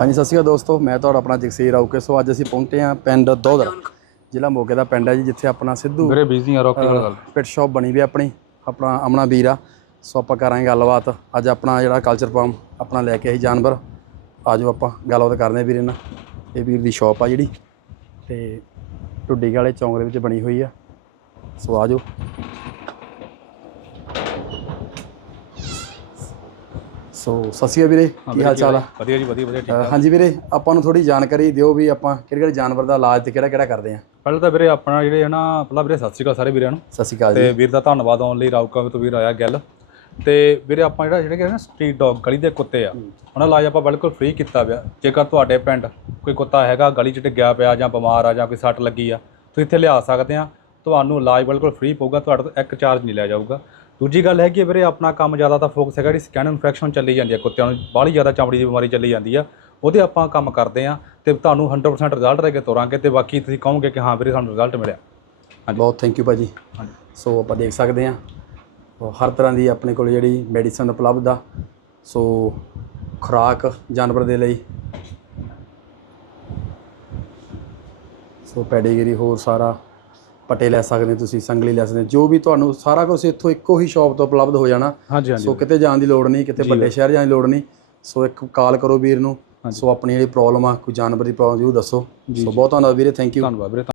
ਹਾਂਜੀ ਸਤਿ ਸ਼੍ਰੀ ਅਕਾਲ ਦੋਸਤੋ ਮੈਂ ਤੁਹਾਡਾ ਆਪਣਾ ਜਗਸੀਰ ਆਉਕੇ ਸੋ ਅੱਜ ਅਸੀਂ ਪਹੁੰਚੇ ਹਾਂ ਪਿੰਡ ਦੋਦਰ ਜ਼ਿਲ੍ਹਾ ਮੋਗੇ ਦਾ ਪਿੰਡ ਹੈ ਜੀ ਜਿੱਥੇ ਆਪਣਾ ਸਿੱਧੂ ਵੀਰੇ ਬਿਜ਼ੀ ਆ ਰੋਕੀ ਵਾਲਾ ਗੱਲ। ਪਿਟ ਸ਼ਾਪ ਬਣੀ ਵੀ ਆਪਣੀ ਆਪਣਾ ਅਮਨਾ ਵੀਰ ਸੋ ਆਪਾਂ ਕਰਾਂਗੇ ਗੱਲਬਾਤ। ਅੱਜ ਆਪਣਾ ਜਿਹੜਾ ਕਲਚਰ ਫਾਰਮ ਆਪਣਾ ਲੈ ਕੇ ਆਈ ਜਾਨਵਰ। ਆਜੋ ਆਪਾਂ ਗੱਲਬਾਤ ਕਰਦੇ ਵੀਰੇ ਨਾਲ। ਇਹ ਵੀਰ ਦੀ ਸ਼ਾਪ ਆ ਜਿਹੜੀ ਤੇ ਟੁੱਡੀ ਵਾਲੇ ਚੌਂਕ ਦੇ ਵਿੱਚ ਬਣੀ ਹੋਈ ਆ। ਸੋ ਆਜੋ। ਸੋ ਸਤਿ ਸ਼੍ਰੀ ਅਕਾਲ ਵੀਰੇ ਕੀ ਹਾਲ ਚਾਲ ਆ? ਵਧੀਆ ਜੀ ਵਧੀਆ ਵਧੀਆ ਠੀਕ ਅ, ਹਾਂਜੀ ਵੀਰੇ ਆਪਾਂ ਨੂੰ ਥੋੜੀ ਜਾਣਕਾਰੀ ਦਿਓ ਵੀ ਆਪਾਂ ਕਿਹੜੇ ਕਿਹੜੇ ਜਾਨਵਰ ਦਾ ਇਲਾਜ ਤੇ ਕਿਹੜਾ ਕਿਹੜਾ ਕਰਦੇ ਆ। ਪਹਿਲਾਂ ਤਾਂ ਵੀਰੇ ਆਪਣਾ ਜਿਹੜੇ ਹੈ ਨਾ ਪਹਿਲਾਂ ਵੀਰੇ ਸਤਿ ਸ਼੍ਰੀ ਅਕਾਲ ਸਾਰੇ ਵੀਰਾਂ ਨੂੰ। ਸਤਿ ਸ਼੍ਰੀ ਅਕਾਲ ਜੀ। ਤੇ ਵੀਰ ਦਾ ਧੰਨਵਾਦ ਆਉਣ ਲਈ ਰਾਉਕਾ ਤੋਂ ਵੀਰ ਆਇਆ ਗੱਲ। ਤੇ ਵੀਰੇ ਆਪਾਂ ਜਿਹੜਾ ਜਿਹੜੇ ਕਹਿੰਦੇ ਨਾ ਸਟਰੀਟ ਡੌਗ ਗਲੀ ਦੇ ਕੁੱਤੇ ਆ ਉਹਨਾਂ ਦਾ ਇਲਾਜ ਆਪਾਂ ਬਿਲਕੁਲ ਫ੍ਰੀ ਕੀਤਾ ਪਿਆ। ਜੇਕਰ ਤੁਹਾਡੇ ਪਿੰਡ ਕੋਈ ਕੁੱਤਾ ਹੈਗਾ ਗਲੀ 'ਚ ਡਿੱਗਿਆ ਪਿਆ ਜਾਂ ਬਿਮਾਰ ਆ ਜਾਂ ਕੋਈ ਸੱਟ ਲੱਗੀ ਆ ਤੁਸੀਂ ਇੱਥੇ ਲਿਆ ਸਕਦੇ ਆ। ਤੁਹਾਨੂੰ ਇਲਾਜ ਬਿਲਕੁਲ ਫ੍ਰੀ ਪਊਗਾ ਤੁਹਾਡੇ ਤੋਂ ਇੱਕ ਚਾਰਜ ਨਹੀਂ ਲਿਆ ਜਾਊਗਾ। ਦੂਜੀ ਗੱਲ ਹੈ ਕਿ ਵੀਰੇ ਆਪਣਾ ਕੰਮ ਜ਼ਿਆਦਾ ਤਾਂ ਫੋਕਸ ਹੈਗਾ ਜਿਹੜੀ ਸਕਿਨ ਇਨਫੈਕਸ਼ਨ ਚੱਲੀ ਜਾਂਦੀ ਹੈ ਕੁੱਤਿਆਂ ਨੂੰ ਬਾਹਲੀ ਜ਼ਿਆਦਾ ਚਮੜੀ ਦੀ ਬਿਮਾਰੀ ਚੱਲੀ ਜਾਂਦੀ ਆ ਉਹਦੇ ਆਪਾਂ ਕੰਮ ਕਰਦੇ ਆ ਤੇ ਤੁਹਾਨੂੰ 100% ਰਿਜ਼ਲਟ ਲੈ ਕੇ ਤੋਰਾਂਗੇ ਤੇ ਬਾਕੀ ਤੁਸੀਂ ਕਹੋਗੇ ਕਿ ਹਾਂ ਵੀਰੇ ਸਾਨੂੰ ਰਿਜ਼ਲਟ ਮਿਲਿਆ। ਬਹੁਤ ਥੈਂਕ ਯੂ ਭਾਜੀ। ਹਾਂਜੀ। ਸੋ ਆਪਾਂ ਦੇਖ ਸਕਦੇ ਉਹ ਹਰ ਤਰ੍ਹਾਂ ਦੀ ਆਪਣੇ ਕੋਲ ਜਿਹੜੀ ਮੈਡੀਸਨ ਉਪਲਬਧ ਆ। ਸੋ ਖੁਰਾਕ ਜਾਨਵਰ ਦੇ ਲਈ। ਸੋ ਪੈਡੀਗਰੀ ਹੋਰ ਸਾਰਾ। ਪਟੇ ਲੈ ਸਕਦੇ ਤੁਸੀਂ ਸੰਗਲੀ ਲੈ ਸਕਦੇ ਜੋ ਵੀ ਤੁਹਾਨੂੰ ਸਾਰਾ ਕੁਝ ਇੱਥੋਂ ਇੱਕੋ ਹੀ ਸ਼ਾਪ ਤੋਂ ਉਪਲਬਧ ਹੋ ਜਾਣਾ। ਹਾਂਜੀ ਹਾਂਜੀ ਸੋ ਕਿਤੇ ਜਾਣ ਦੀ ਲੋੜ ਨਹੀਂ ਕਿਤੇ ਵੱਡੇ ਸ਼ਹਿਰ ਜਾਣ ਦੀ ਲੋੜ ਨਹੀਂ। ਸੋ ਇੱਕ ਕਾਲ ਕਰੋ ਵੀਰ ਨੂੰ। ਸੋ ਆਪਣੀ ਜਿਹੜੀ ਪ੍ਰੋਬਲਮ ਆ ਕੋਈ ਜਾਨਵਰ ਦੀ ਪ੍ਰੋਬਲਮ ਜ਼ਰੂਰ ਦੱਸੋ। ਸੋ ਬਹੁਤ ਧੰਨਵਾਦ ਵੀਰੇ ਥੈਂਕ ਯੂ ਧੰਨਵਾਦ ਵੀਰੇ